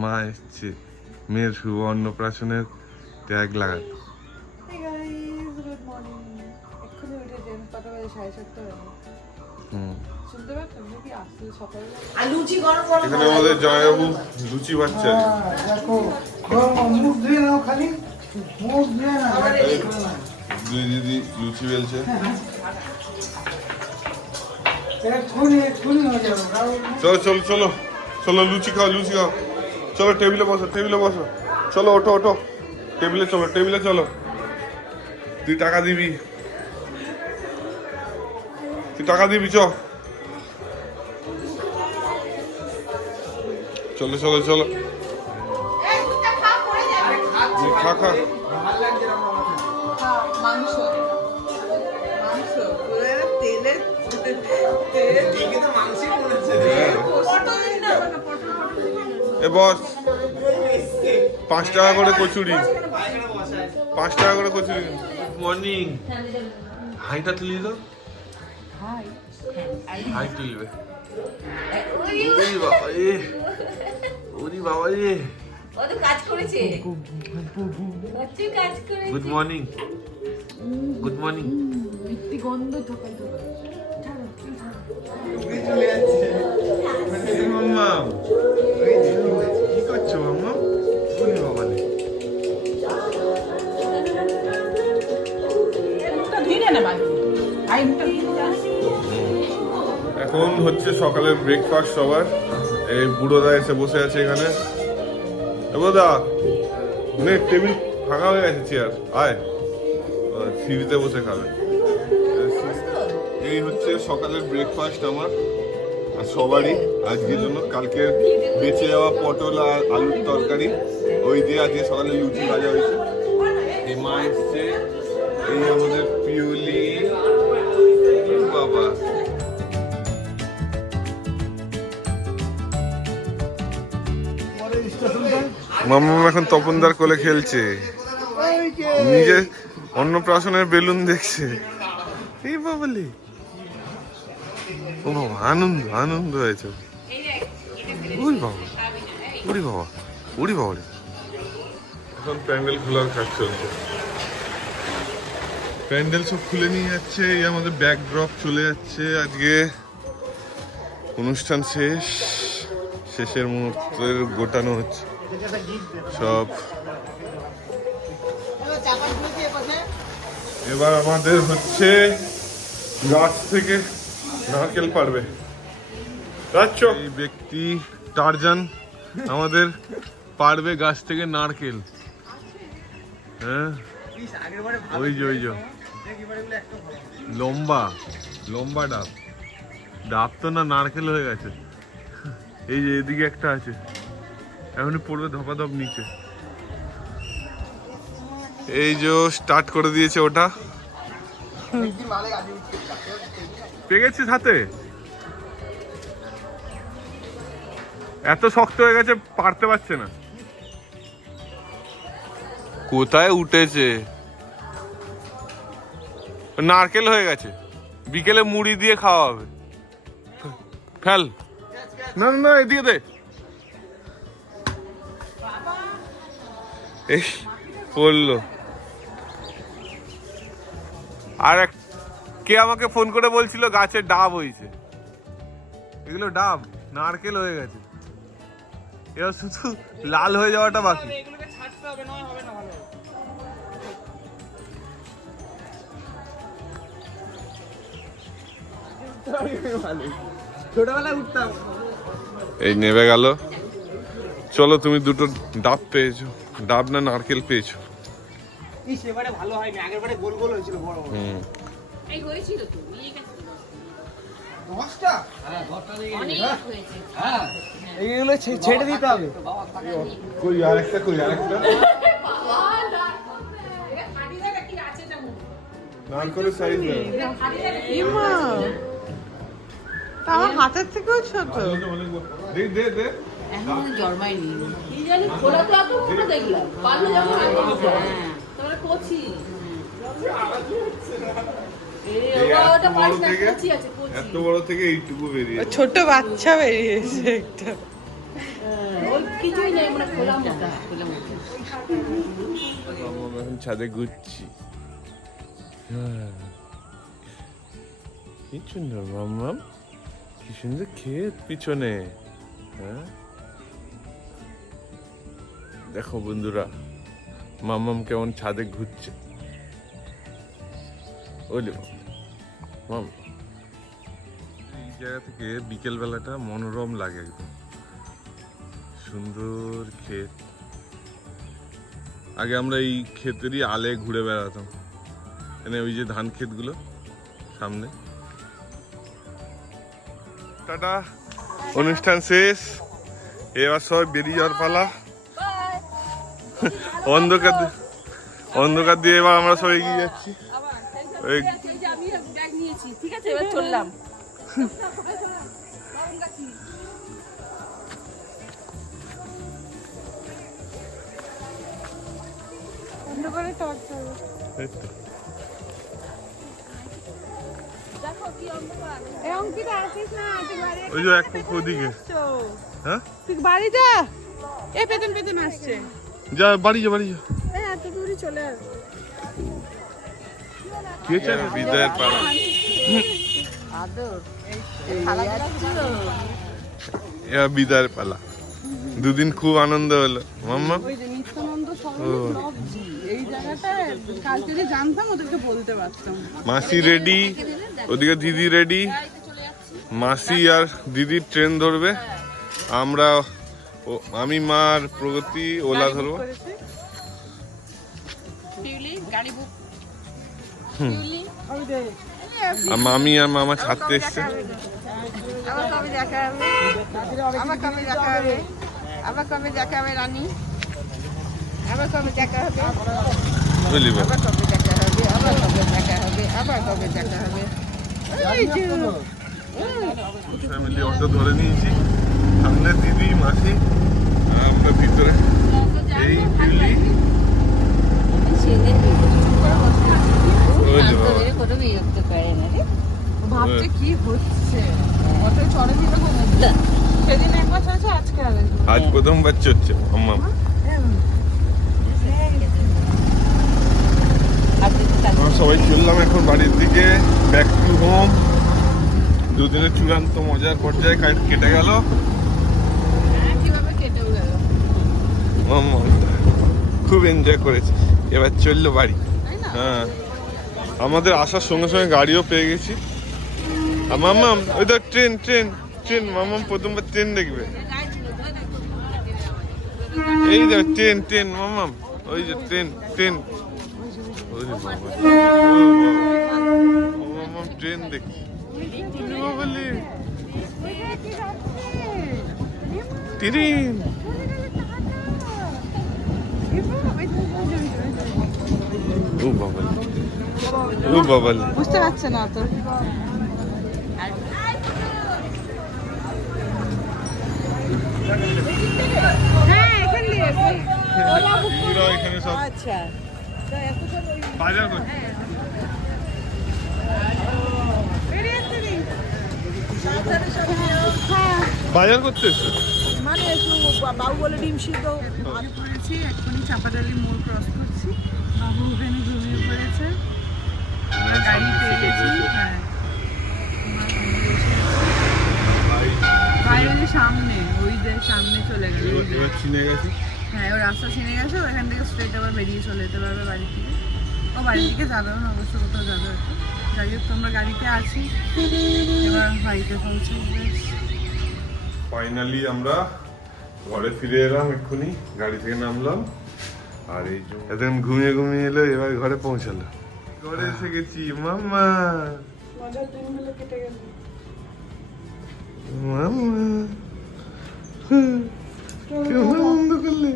মা এসছে মেয়ের শুভ অন্নপ্রাশনের ট্যাগ লাগাতে। এখানে আমাদের জয়বাবু লুচি বাচ্চা দুই দিদি লুচি বেলছে। চলো চলো চলো চলো লুচি খাও লুচি খাও। চলো টেবিলে বসো টেবিলে বসো। চলো ওঠো ওঠো টেবিলে চলো টেবিলে চলো। তুই টাকা দিবি তুই টাকা দিবি চ। চলো চলো চলো খা খা। এ বস 5 টাকা করে কচুরি 5 টাকা করে কচুরি। মর্নিং হাইটা তুলি তো হাই তুলবে। ওরে বাবা রে ওরে বাবা রে ও তো কাজ করেছে কাজ করেছে। Good morning good morning. মিষ্টি গন্ধ ঢোকাই তো চলে যাচ্ছে মাম্মা কি করছো মাম্মা? ওরে বাবা রে এখন হচ্ছে সকালের ব্রেকফাস্ট সবার। এই বুড়োদা এসে বসে আছে এখানে। বুড়োদা নে টেবিল ফাঁকা হয়ে গেছে চেয়ার আয় সিঁড়িতে বসে খাবে। এই হচ্ছে সকালের ব্রেকফাস্ট আমার আর সবারই আজকের জন্য। কালকে বেঁচে যাওয়া পটল আর আলুর তরকারি ওই দিয়ে আজকে সকালে লুচি ভাজা হয়েছে। এই মা এসছে এই আমাদের পিউলি বাবা। মাম্মা এখন তপনদার কোলে খেলছে নিজে অন্নপ্রাশনের বেলুন দেখছে। এই বাবলি ও বাবা আনন্দ আনন্দ হয়েছে। উড়ি বাবা উড়ি বাবা উড়ি বাবা। এখন প্যান্ডেল খোলার কাজ চলছে। প্যান্ডেল সব খুলে নিয়ে যাচ্ছে। এই আমাদের ব্যাকড্রপ চলে যাচ্ছে। আজকে অনুষ্ঠান শেষ শেষের মুহূর্তের গোটানো হচ্ছে সব। এবার আমাদের হচ্ছে গাছ থেকে নারকেল পারবে। এই ব্যক্তি টারজান আমাদের পারবে গাছ থেকে নারকেল। হ্যাঁ ওই যে ওই যে লম্বা লম্বা ডাব ডাব তো না নারকেল হয়ে গেছে। এই যে এদিকে একটা আছে এখনই পড়বে ধপাধপ নিচে। এই যে স্টার্ট করে দিয়েছে ওটা পেয়ে গেছিস হাতে। এত শক্ত হয়ে গেছে পারতে পারছে না। কোথায় উঠেছে নারকেল হয়ে গেছে। বিকেলে মুড়ি দিয়ে খাওয়া হবে। ফেল না না এদিকে দে। এই পড়লো। আর কে আমাকে ফোন করে বলছিল গাছে ডাব হয়েছে। এগুলো ডাব নারকেল হয়ে গেছে। এবার শুধু লাল হয়ে যাওয়াটা বাকি। ছোটবেলায় উঠতাম। এই নেমে গেল। চলো তুমি দুটো ডাব পেয়েছো। ডাব না নারকেল পেয়েছো। সেবারে ভালো হয়নি আগের বারে গোল গোল হয়েছিল বড় বড়। এই হয়েছিল তো নিয়ে গেছে 10টা। হ্যাঁ 10টা নিয়ে হয়েছে। হ্যাঁ এইগুলো ছেড়ে দিতে হবে। কই আরেকটা কই আরেকটা নারকেলের সাইজ না। ইমা আমার হাতের থেকেও ছোট। দে দে দে এখন জন্মায়নি কি জানি খোলা তো এত বড় দেখলাম পারলো যখন হ্যাঁ তোমরা কোচি এত বড় থেকে এইটুকু বেরিয়ে ছোট বাচ্চা বেরিয়েছে একটা। ওই কিছুই নেই মানে খোলা মোটা মাম্মাম এখন ছাদে ঘুরছি। কি সুন্দর মাম্মাম, কি সুন্দর ক্ষেত পিছনে। হ্যাঁ দেখো বন্ধুরা, মাম্মাম কেমন ছাদে ঘুরছে। ওলে মাম, এই জায়গা থেকে বিকেল বেলাটা মনোরম লাগে, একদম সুন্দর ক্ষেত। আগে আমরা এই ক্ষেতেরই আলে ঘুরে বেড়াতাম, মানে ওই যে ধান ক্ষেতগুলো সামনে। টাটা, অনুষ্ঠান শেষ, এবার সবাই বেরিয়ে যাওয়ার পালা। অন্ধকার দিয়ে এবার আমরা সবাই এগিয়ে যাচ্ছি। আমি ব্যাগ নিয়েছি, ঠিক আছে এবার চললাম। ওই যে এক পক্ষ ওদিকে। হ্যাঁ তুই বাড়ি যা, এ পেতন পেতন আসছে। যা বাড়ি যা, বাড়ি যা। এত দূরই চলে আস। কি হয়েছে? বিদায়ের পালা। এবার বিদায়ের পালা। দুদিন খুব আনন্দ হলো মাম্মা। ওই যে নিত্যানন্দ সরণি ব্লগজি, এই জায়গাটা কাল যদি জানতাম ওদেরকে বলতে পারতাম। মাসি রেডি, ওদিকে দিদি রেডি। মাসি আর দিদির ট্রেন ধরবে, আমরা আমি মার প্রগতি ওলা ধরবো। আর মামি আর মামা ছাড়তে এসছে। আবার কবে দেখা হবে, আবার কবে দেখা হবে, আবার কবে দেখা হবে রানী, আবার কবে দেখা হবে, বুঝলি বাবা, আবার কবে দেখা হবে, আবার কবে দেখা হবে, আবার কবে দেখা হবে। ফ্যামিলি অটো ধরে নিয়েছি, সামনে দিদি মাসি আর আমরা ভিতরে। এই দিল্লি ভাবছে কি হচ্ছে, অত চড়ে দিল সেদিন একবার চড়েছে, আজকে আজ প্রথমবার চড়ছে আম্মা। আমরা সবাই চললাম এখন বাড়ির দিকে, ব্যাক টু হোম। দুদিনের চূড়ান্ত মজার পর্যায়ে কেটে গেল। কিভাবে কেটেও গেল। মাম্মা খুব এনজয় করেছে, এবার চললো বাড়ি। হ্যাঁ, আমাদের আসার সঙ্গে সঙ্গে গাড়িও পেয়ে গেছি। আর মাম্মাম ওই তো ট্রেন ট্রেন ট্রেন, মাম্মাম প্রথমবার ট্রেন দেখবে। এই যে ট্রেন ট্রেন মাম্মাম, ওই যে ট্রেন ট্রেন। মাম্মাম ট্রেন দেখি বলি ট্রেন। ও বাবা, ও বাবা, বুঝতে পারছে না তো। হ্যাঁ এখান দিয়ে এখানে সব আচ্ছা বাজার করছে। বাজার করতে এসছে? মানে একটু বাবু বলে ডিম সিদ্ধ ভাত করেছি, এক্ষুনি চাপাডালি মোড় ক্রস করছি। বাবু ওখানে ঘুমিয়ে পড়েছে, আমরা গাড়ি পেয়ে গেছি। হ্যাঁ বাইরের সামনে, ওই যে সামনে চলে গেল। চিনে গেছি। হ্যাঁ ও রাস্তা চিনে গেছে, ওখান থেকে স্ট্রেট আবার বেরিয়ে চলে যেতে পারবে বাড়ি থেকে। ও বাড়ি থেকে যাবে না, অবশ্য কোথাও যাবে হয়তো। যাই হোক তোমরা গাড়িতে আছি, এবার বাড়িতে পৌঁছে। ফাইনালি আমরা ঘরে ফিরে এলাম, এক্ষুনি গাড়ি থেকে নামলাম। আর এই এতক্ষণ ঘুমিয়ে ঘুমিয়ে এলো, এবার ঘরে পৌঁছালো। ঘরে এসে গেছি মাম্মা। মজার দিনগুলো কেটে গেল। মাম্মা কেমন আনন্দ করলে?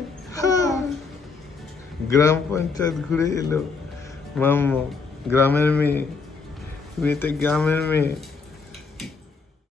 গ্রাম পঞ্চায়েত ঘুরে এলো মাম্মা। গ্রামের মেয়ে, মেয়েতে গ্রামের মেয়ে।